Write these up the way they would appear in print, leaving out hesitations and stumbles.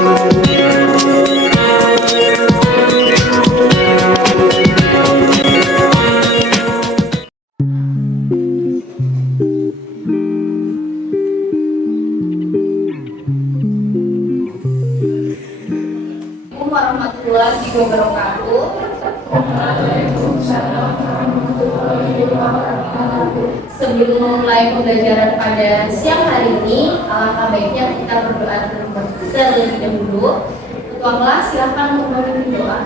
warahmatullahi wabarakatuh. Sebelum memulai pembelajaran pada siang hari ini, alangkah baiknya kita berdoa terlebih dahulu. Ketua kelas, silakan untuk memimpin doa.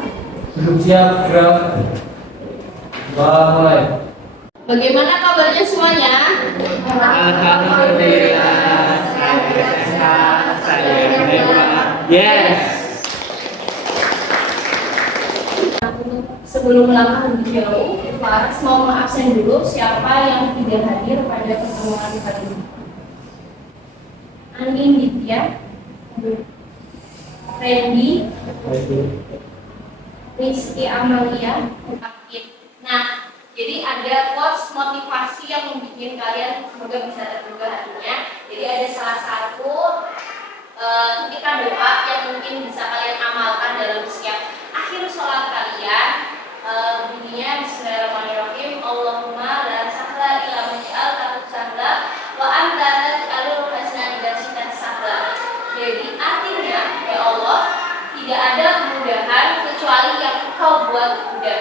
Siap, gerak. Mulai. Bagaimana kabarnya semuanya? Alhamdulillah, saya sehat, saya hebat. Yes. Sebelum melangkah lebih jauh, Faras mau mengabsen dulu siapa yang tidak hadir pada pertemuan kali ini. Anin Ditya, Randy, Rizky Amalia. Nah, jadi ada quotes motivasi yang membuat kalian semoga bisa terbuka hatinya. Jadi ada salah satu ketika doa yang mungkin bisa kalian amalkan dalam setiap akhir sholat kalian. Bunyinya Bismillahirrahmanirrahim. Allahumma la sahla illa ma ja'altahu sahla wa anta taj'alul hazna idza syi'ta sahla. Jadi artinya, ya Allah, tidak ada kemudahan kecuali yang Engkau buat mudah,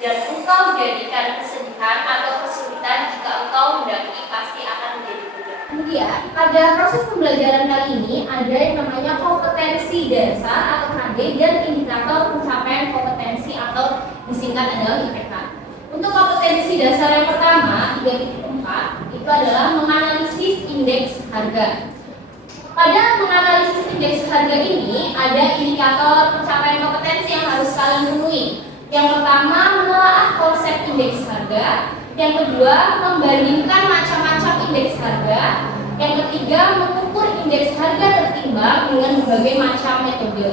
dan Engkau jadikan kesedihan atau kesulitan jika Engkau hendaki pasti akan menjadi mudah. Kemudian pada proses pembelajaran kali ini ada yang namanya kompetensi dasar atau KD dan indikator pencapaian kompetensi atau disingkat adalah IPK. Untuk kompetensi dasar yang pertama 3.4 itu adalah menganalisis indeks harga. Pada menganalisis indeks harga ini ada indikator pencapaian kompetensi yang harus kalian penuhi. Yang pertama, menelaah konsep indeks harga. Yang kedua, membandingkan macam-macam indeks harga. Yang ketiga, mengukur indeks harga tertimbang dengan berbagai macam metode.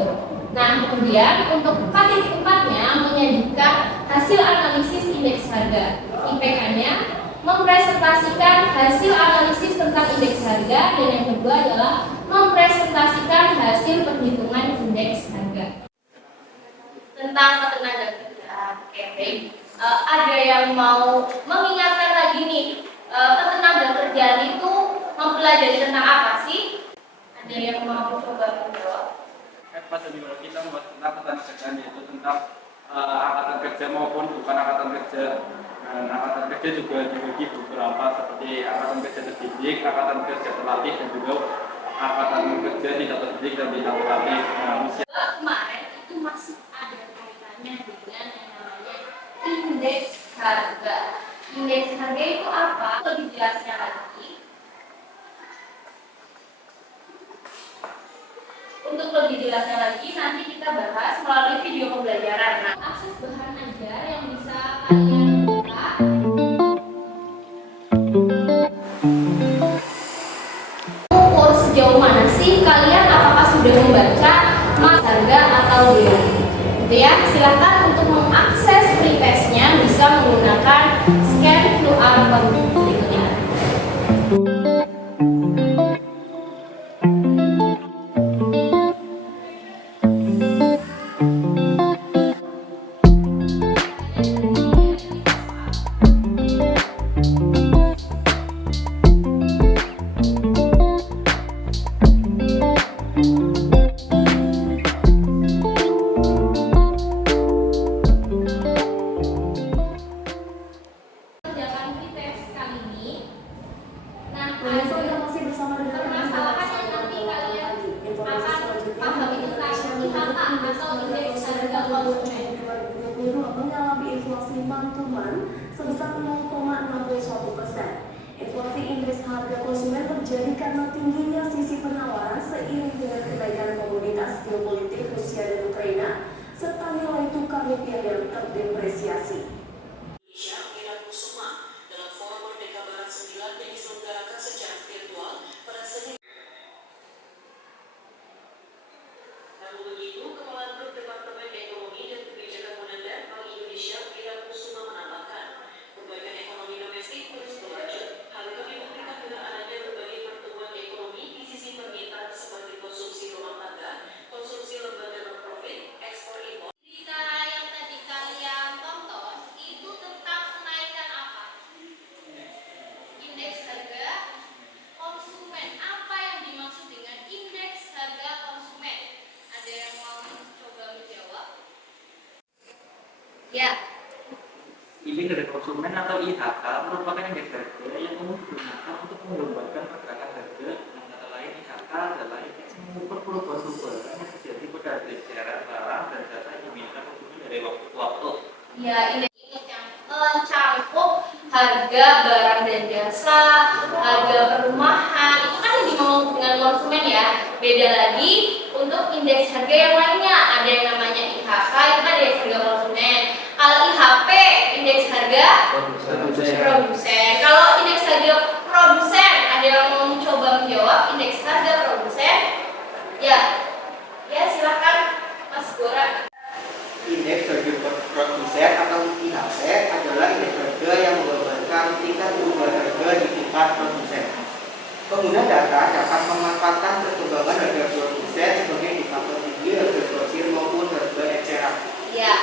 Nah, kemudian untuk 4.4-nya menyajikan hasil analisis indeks harga. IPK-nya mempresentasikan hasil analisis tentang indeks harga, dan yang kedua adalah mempresentasikan hasil perhitungan indeks harga. Tentang ketenaga kerjaan, ada yang mau mengingatkan lagi nih, ketenaga kerjaan itu mempelajari tentang apa sih? Ada yang mau coba menjawab? Pada minggu kita membahas tentang ketenaga kerjaan, yaitu tentang angkatan kerja maupun bukan angkatan kerja. Dan angkatan kerja juga dibagi beberapa seperti angkatan kerja terdidik, angkatan kerja terlatih, dan juga angkatan kerja tidak terdidik dan tidak terlatih. Kemarin itu masih ada kaitannya dengan yang namanya indeks harga. Indeks harga itu apa? Lebih jelasnya lagi. Untuk lebih jelasnya lagi nanti kita bahas melalui video pembelajaran. Nah, akses bahan ajar yang bisa kalian buka. Ukur sejauh mana sih kalian, apakah sudah membaca harga atau belum? Gitu ya. Silakan untuk mengakses pretestnya bisa menggunakan scan QR code berikutnya. Mengalami inflasi mantuman sebesar 0,61%. Inflasi indeks harga konsumen terjadi karena tingginya sisi penawaran seiring dengan kenaikan komoditas geopolitik Rusia dan Ukraina serta nilai tukar rupiah yang terdepresiasi. Dalam Forum Merdeka Barat 9 yang diselenggarakan secara virtual pada Senin. Namun begitu, Kepala Grup Departemen Ekonomi dan Kebijakan Moneter Bank Indonesia Ira Kusuma menambahkan, perbaikan ekonomi domestik terus berlanjut. Hal itu dibuktikan dengan adanya berbagai pertumbuhan ekonomi di sisi permintaan seperti konsumsi rumah tangga, Izin dari konsumen atau IHK merupakan indeks harga yang umum digunakan untuk menggambarkan pergerakan harga. Dengan kata lain, IHK adalah indeks yang mengukur perubahan-perubahan yang terjadi pada harga eceran barang dan jasa yang diminta konsumen dari waktu ke waktu. Ya, indeks ini yang mencakup harga barang dan jasa, harga perumahan, itu kan yang dimau dengan konsumen ya. Beda lagi untuk indeks harga yang lainnya, ada yang namanya IHK, itu kan indeks harga konsumen. Kalau IHP, indeks harga produsen. Kalau indeks harga produsen, ada yang mau mencoba menjawab indeks harga produsen? Ya, ya silakan Mas Gora. Indeks harga produsen atau IHP adalah indeks harga yang menggambarkan tingkat perubahan harga di tingkat produsen. Pengguna data dapat memanfaatkan perkembangan harga produsen sebagai indikator tinggi harga grosir maupun harga eceran. Ya,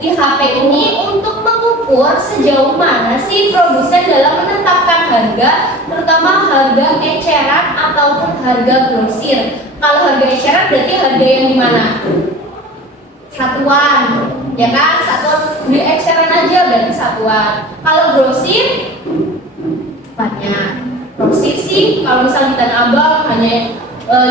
IHP ini untuk mengukur sejauh mana sih produsen dalam menetapkan harga, terutama harga eceran ataupun harga grosir. Kalau harga eceran berarti harga yang di mana? Satuan, ya kan? Satuan di eceran aja berarti satuan. Kalau grosir banyak. Grosir sih kalau misal di Tanah Abang hanya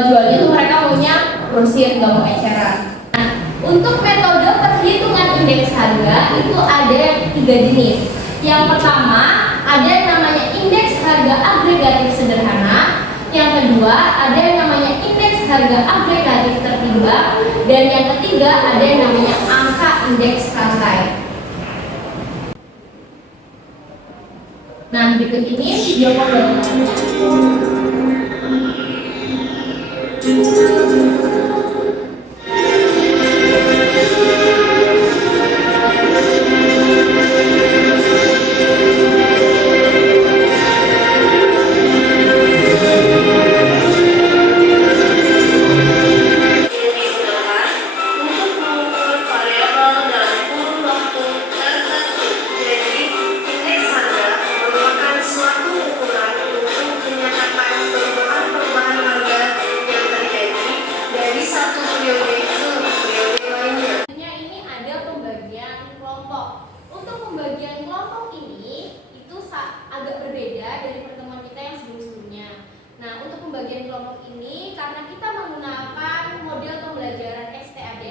jualnya tuh mereka maunya grosir, nggak mau eceran. Nah, untuk metode perhitungan indeks harga itu ada 3 jenis. Yang pertama ada yang namanya indeks harga agregatif sederhana. Yang kedua ada yang namanya indeks harga agregatif tertimbang. Dan yang ketiga ada yang namanya angka indeks rantai. Nah, berikut ini video pembahasannya. Pembagian kelompok ini karena kita menggunakan model pembelajaran STAD,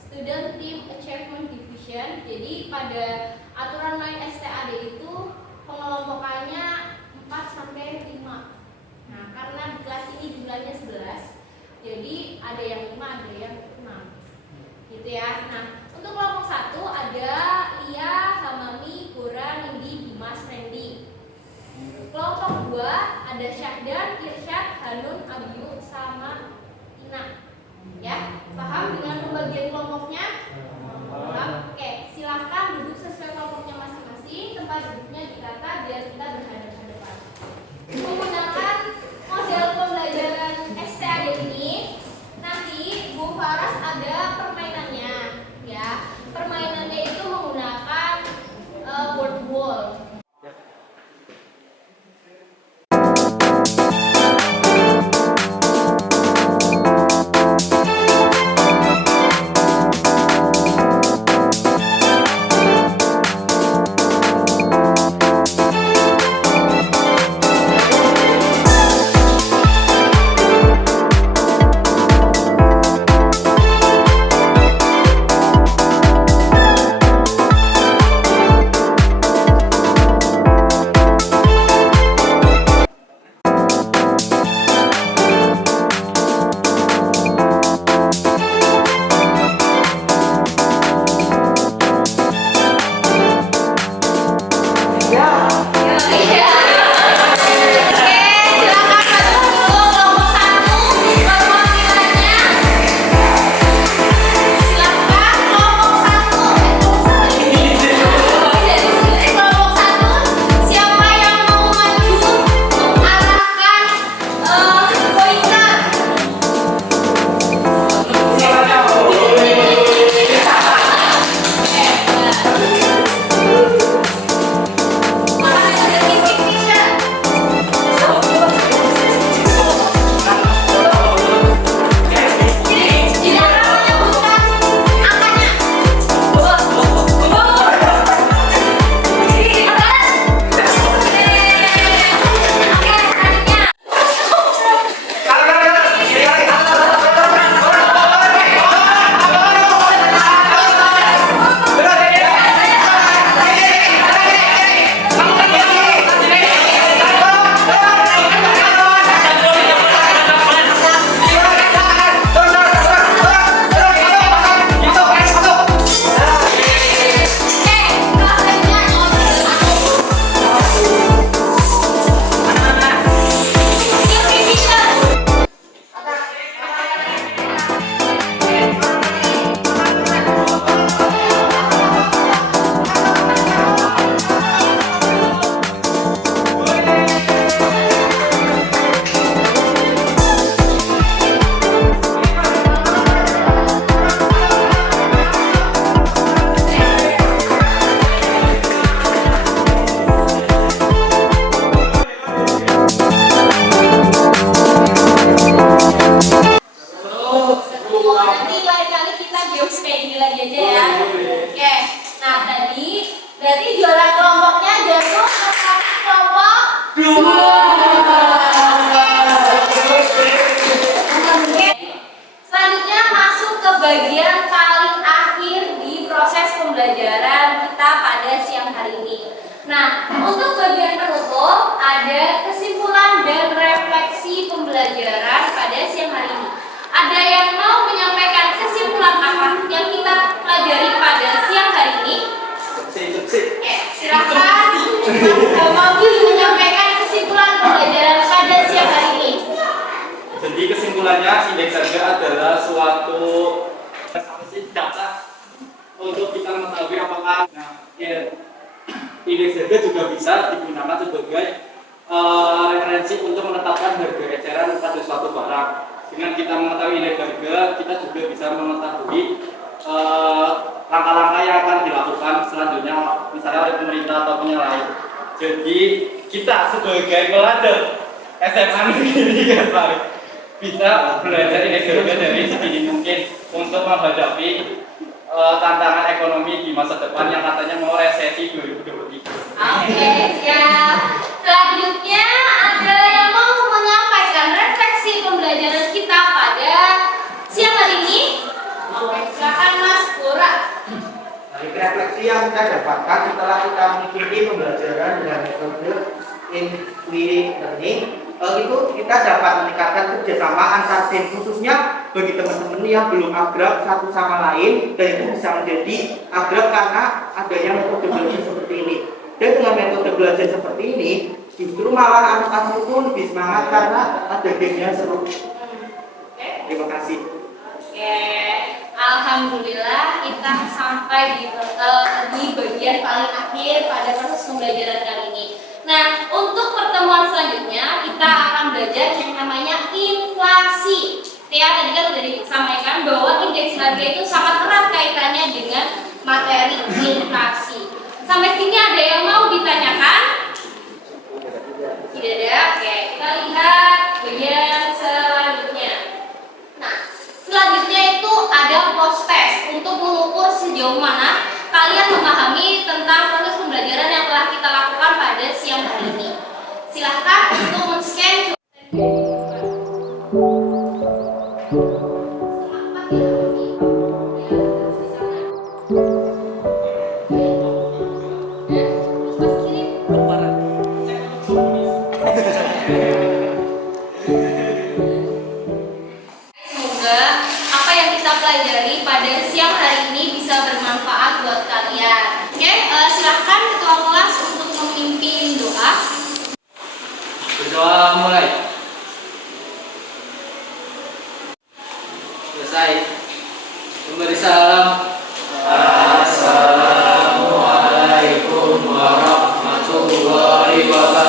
Student Team Achievement Division. Jadi pada aturan main STAD itu pengelompokannya 4 sampai 5. Nah, karena di kelas ini jumlahnya 11, jadi ada yang 5, ada yang 6. Gitu ya. Nah, untuk kelompok 1 ada Lia, Hamami, Gora, Nindi, Dimas, Randy. Kelompok 2 ada Syahdan, Irsyad, Hanun, Abiyu, sama Ina. Ya, paham dengan pembagian kelompoknya? Paham? Oke, silakan duduk sesuai kelompoknya masing-masing. Tempat duduknya ditata biar kita berhadapan-hadapan. Menggunakan model pembelajaran STAD ini, nanti Bu Faras ada permainannya. Ya, permainannya itu menggunakan word wall. Nah, untuk bagian penutup ada kesimpulan dan refleksi pembelajaran pada siang hari ini. Ada yang mau menyampaikan kesimpulan apa yang kita pelajari pada siang hari ini? Silakan. Yang mau menyampaikan kesimpulan pembelajaran pada siang hari ini. Jadi kesimpulannya indeks harga adalah suatu data untuk kita mengetahui apakah indeks harga juga bisa digunakan sebagai referensi untuk menetapkan harga eceran pada suatu barang. Dengan kita mengetahui indeks harga, kita juga bisa mengetahui langkah-langkah yang akan dilakukan selanjutnya, misalnya oleh pemerintah atau lain. Jadi kita sebagai pelajar SMA negeri kan Pak, bisa belajar indeks harga dari sedini mungkin untuk menghadapi tantangan ekonomi di masa depan yang katanya mau resesi 2023. Oke, siap. Selanjutnya ada yang mau menyampaikan refleksi pembelajaran kita pada siang hari ini? Oke, silakan Mas Pura. Dari refleksi yang kita dapatkan setelah kita mengikuti pembelajaran dengan metode inquiry learning, itu kita dapat meningkatkan kerjasama antar tim, khususnya bagi teman-teman yang belum akrab satu sama lain, dan itu bisa menjadi akrab karena adanya metode belajar seperti ini. Dan dengan metode belajar seperti ini, justru malah anak-anak pun lebih semangat karena ada gamenya seru. Terima kasih. Oke, alhamdulillah kita sampai di bagian paling akhir pada proses pembelajaran kali ini. Nah, untuk pertemuan selanjutnya kita akan belajar yang namanya inflasi. Ya, tadi kan sudah disampaikan bahwa indeks harga itu sangat erat kaitannya dengan materi inflasi. Sampai sini ada yang mau ditanyakan? Tidak ada. Oke, kita lihat bagian selanjutnya. Nah, selanjutnya itu ada post test untuk mengukur sejauh mana kalian memahami tentang proses pembelajaran yang telah kita lakukan pada siang hari ini. Silahkan untuk men-scan Semoga apa yang kita pelajari pada siang hari ini bisa bermanfaat buat kalian. Oke, silahkan ketua kelas untuk memimpin doa. Berdoa mulai. Selesai. Memberi salam. Assalamualaikum warahmatullahi wabarakatuh.